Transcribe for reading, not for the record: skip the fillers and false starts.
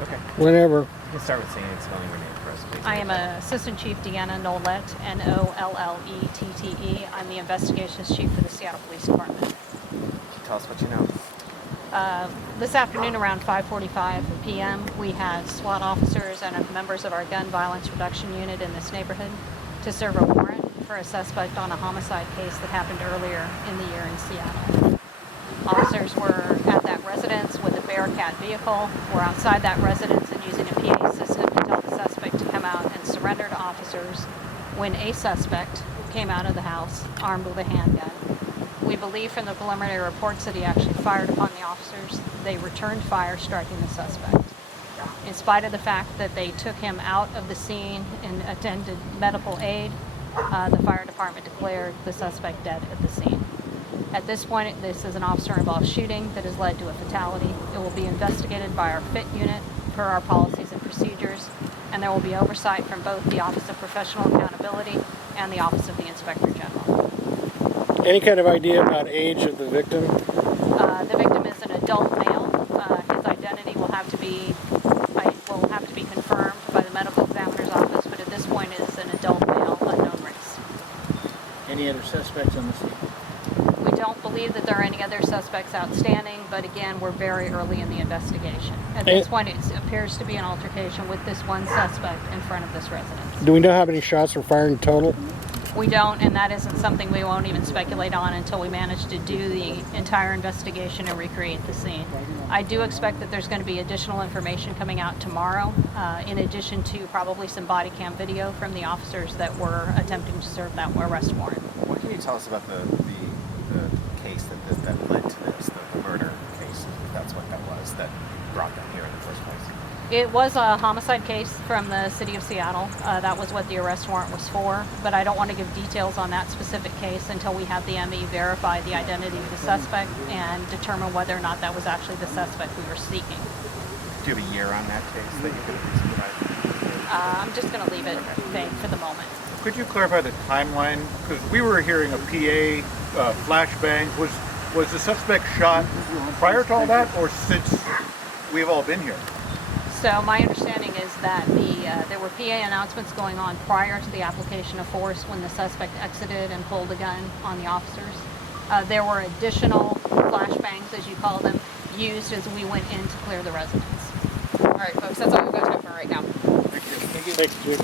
Okay. Whenever. You can start with saying and spelling your name for us, please. I am Assistant Chief Deanna Nollette, Nollette. I'm the Investigations Chief for the Seattle Police Department. Can you tell us what you know? This afternoon around 5:45 p.m. we had SWAT officers and members of our gun violence reduction unit in this neighborhood to serve a warrant for a suspect on a homicide case that happened earlier in the year in Seattle. Officers were at that residence with a Bearcat vehicle, were outside that residence and using a PA system to tell the suspect to come out and surrender to officers when a suspect came out of the house armed with a handgun. We believe from the preliminary reports that he actually fired upon the officers. They returned fire, striking the suspect. In spite of the fact that they took him out of the scene and attended medical aid, the fire department declared the suspect dead at the scene. At this point, this is an officer-involved shooting that has led to a fatality. It will be investigated by our FIT unit per our policies and procedures, and there will be oversight from both the Office of Professional Accountability and the Office of the Inspector General. Any kind of idea about age of the victim? The victim is an adult male. His identity will have to be confirmed by the medical examiner's office, but at this point it is an adult male, unknown race. Any other suspects on the scene? We don't believe that there are any other suspects outstanding, but again, we're very early in the investigation. At this point, it appears to be an altercation with this one suspect in front of this residence. Do we know how many shots were fired in total? We don't, and that isn't something we won't even speculate on until we manage to do the entire investigation and recreate the scene. I do expect that there's going to be additional information coming out tomorrow, in addition to probably some body cam video from the officers that were attempting to serve that arrest warrant. What can you tell us about the case that led to this, the murder case, if that's what that was, that brought them here in the first place? It was a homicide case from the city of Seattle. That was what the arrest warrant was for, but I don't want to give details on that specific case until we have the ME verify the identity of the suspect and determine whether or not that was actually the suspect we were seeking. Do you have a year on that case that you could at least provide? I'm just going to leave it vague for the moment. Could you clarify the timeline? Because we were hearing a PA flashbang. Was the suspect shot prior to all that, or since we've all been here? So my understanding is that there were PA announcements going on prior to the application of force when the suspect exited and pulled a gun on the officers. There were additional flashbangs, as you call them, used as we went in to clear the residence. All right, folks, that's all we've got time for right now. Thank you. Thank you.